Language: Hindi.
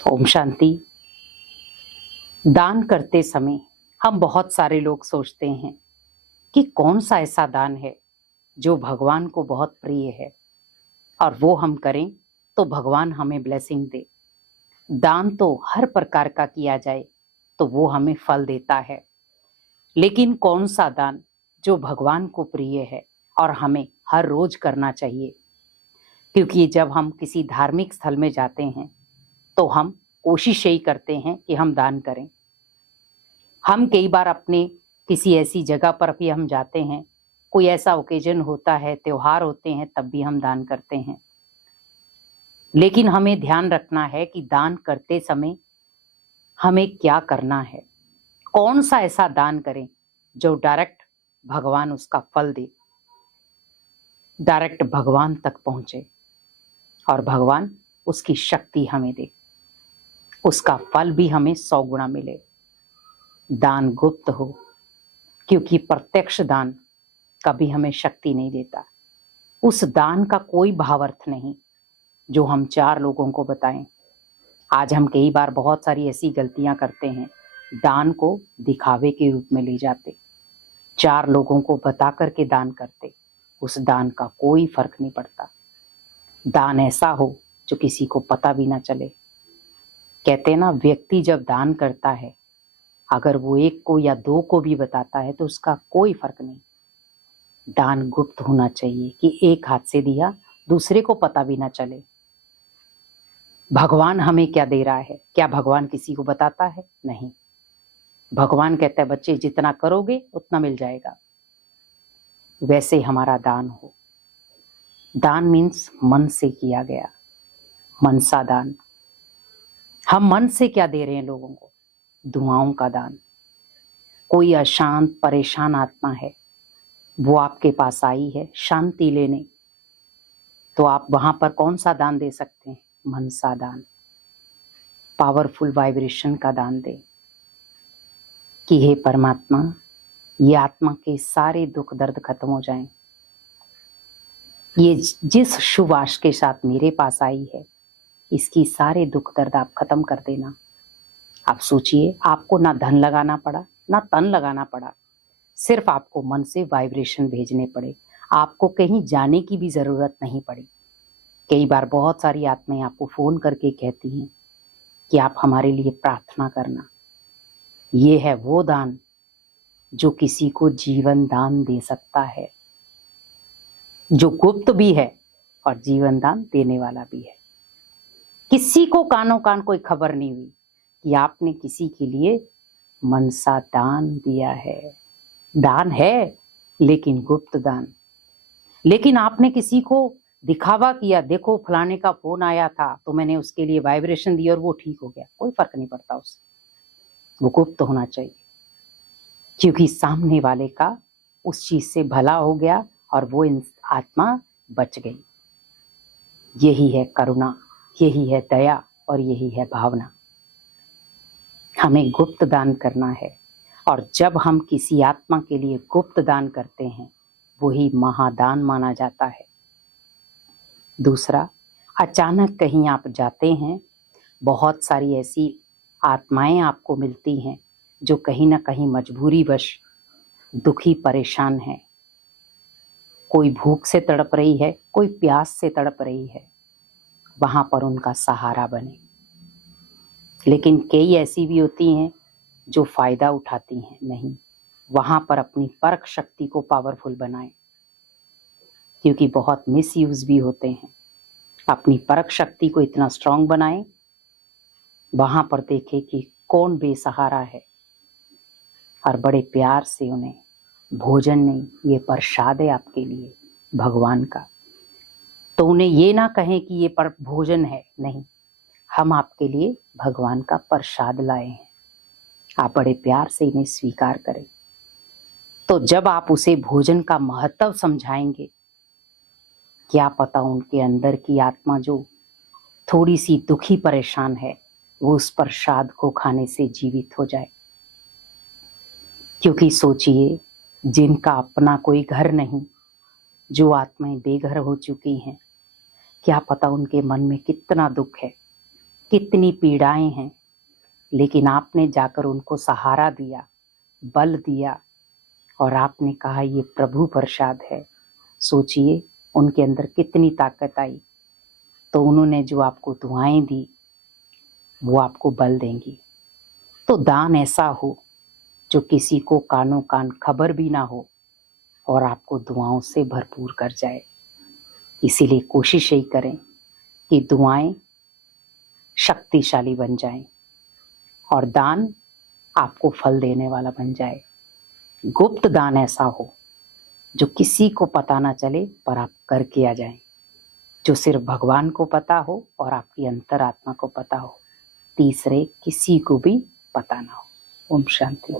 ओम शांति। दान करते समय हम बहुत सारे लोग सोचते हैं कि कौन सा ऐसा दान है जो भगवान को बहुत प्रिय है और वो हम करें तो भगवान हमें ब्लेसिंग दे। दान तो हर प्रकार का किया जाए तो वो हमें फल देता है, लेकिन कौन सा दान जो भगवान को प्रिय है और हमें हर रोज करना चाहिए। क्योंकि जब हम किसी धार्मिक स्थल में जाते हैं तो हम कोशिश यही करते हैं कि हम दान करें। हम कई बार अपने किसी ऐसी जगह पर भी हम जाते हैं, कोई ऐसा ओकेजन होता है, त्योहार होते हैं, तब भी हम दान करते हैं। लेकिन हमें ध्यान रखना है कि दान करते समय हमें क्या करना है, कौन सा ऐसा दान करें जो डायरेक्ट भगवान उसका फल दे, डायरेक्ट भगवान तक पहुंचे और भगवान उसकी शक्ति हमें दे, उसका फल भी हमें 100 गुना मिले। दान गुप्त हो, क्योंकि प्रत्यक्ष दान कभी हमें शक्ति नहीं देता। उस दान का कोई भावार्थ नहीं जो हम 4 लोगों को बताएं। आज हम कई बार बहुत सारी ऐसी गलतियां करते हैं, दान को दिखावे के रूप में ले जाते, 4 लोगों को बता करके दान करते, उस दान का कोई फर्क नहीं पड़ता। दान ऐसा हो जो किसी को पता भी ना चले। कहते ना, व्यक्ति जब दान करता है, अगर वो 1 को या 2 को भी बताता है तो उसका कोई फर्क नहीं। दान गुप्त होना चाहिए कि एक हाथ से दिया, दूसरे को पता भी ना चले। भगवान हमें क्या दे रहा है, क्या भगवान किसी को बताता है? नहीं। भगवान कहता है बच्चे जितना करोगे उतना मिल जाएगा। वैसे हमारा दान हो। दान मीन्स मन से किया गया, मनसा दान। हम मन से क्या दे रहे हैं लोगों को? दुआओं का दान। कोई अशांत परेशान आत्मा है, वो आपके पास आई है शांति लेने, तो आप वहां पर कौन सा दान दे सकते हैं? मनसा दान। पावरफुल वाइब्रेशन का दान दें कि हे परमात्मा, ये आत्मा के सारे दुख दर्द खत्म हो जाएं। ये जिस शुभ आश के साथ मेरे पास आई है, इसकी सारे दुख दर्द आप खत्म कर देना। आप सोचिए, आपको ना धन लगाना पड़ा, ना तन लगाना पड़ा, सिर्फ आपको मन से वाइब्रेशन भेजने पड़े। आपको कहीं जाने की भी जरूरत नहीं पड़ी। कई बार बहुत सारी आत्माएं आपको फोन करके कहती हैं कि आप हमारे लिए प्रार्थना करना। ये है वो दान जो किसी को जीवन दान दे सकता है, जो गुप्त भी है और जीवन दान देने वाला भी है। किसी को कानों कान कोई खबर नहीं हुई कि आपने किसी के लिए मनसा दान दिया है। दान है लेकिन गुप्त दान। लेकिन आपने किसी को दिखावा किया, देखो फलाने का फोन आया था तो मैंने उसके लिए वाइब्रेशन दी और वो ठीक हो गया, कोई फर्क नहीं पड़ता उससे। वो गुप्त होना चाहिए, क्योंकि सामने वाले का उस चीज से भला हो गया और वो आत्मा बच गई। यही है करुणा, यही है दया और यही है भावना। हमें गुप्त दान करना है, और जब हम किसी आत्मा के लिए गुप्त दान करते हैं, वही महादान माना जाता है। दूसरा, अचानक कहीं आप जाते हैं, बहुत सारी ऐसी आत्माएं आपको मिलती हैं जो कहीं ना कहीं मजबूरीवश दुखी परेशान है। कोई भूख से तड़प रही है, कोई प्यास से तड़प रही है, वहां पर उनका सहारा बने। लेकिन कई ऐसी भी होती हैं जो फायदा उठाती हैं, नहीं, वहां पर अपनी परख शक्ति को पावरफुल बनाएं, क्योंकि बहुत मिसयूज भी होते हैं। अपनी परख शक्ति को इतना स्ट्रांग बनाएं, वहां पर देखें कि कौन बेसहारा है और बड़े प्यार से उन्हें भोजन नहीं, ये प्रसाद है आपके लिए भगवान का, तो उन्हें ये ना कहें कि ये पर भोजन है, नहीं, हम आपके लिए भगवान का प्रसाद लाए हैं, आप बड़े प्यार से इन्हें स्वीकार करें। तो जब आप उसे भोजन का महत्व समझाएंगे, क्या पता उनके अंदर की आत्मा जो थोड़ी सी दुखी परेशान है, वो उस प्रसाद को खाने से जीवित हो जाए। क्योंकि सोचिए, जिनका अपना कोई घर नहीं, जो आत्माएं बेघर हो चुकी हैं, क्या पता उनके मन में कितना दुख है। कितनी पीड़ाएं हैं, लेकिन आपने जाकर उनको सहारा दिया, बल दिया और आपने कहा ये प्रभु प्रसाद है। सोचिए उनके अंदर कितनी ताकत आई। तो उन्होंने जो आपको दुआएं दी वो आपको बल देंगी। तो दान ऐसा हो जो किसी को कानों कान खबर भी ना हो और आपको दुआओं से भरपूर कर जाए। इसीलिए कोशिश यही करें कि दुआएं शक्तिशाली बन जाएं और दान आपको फल देने वाला बन जाए। गुप्त दान ऐसा हो जो किसी को पता ना चले पर आप करके आ जाएं, जो सिर्फ भगवान को पता हो और आपकी अंतरात्मा को पता हो, तीसरे किसी को भी पता ना हो। ओम शांति।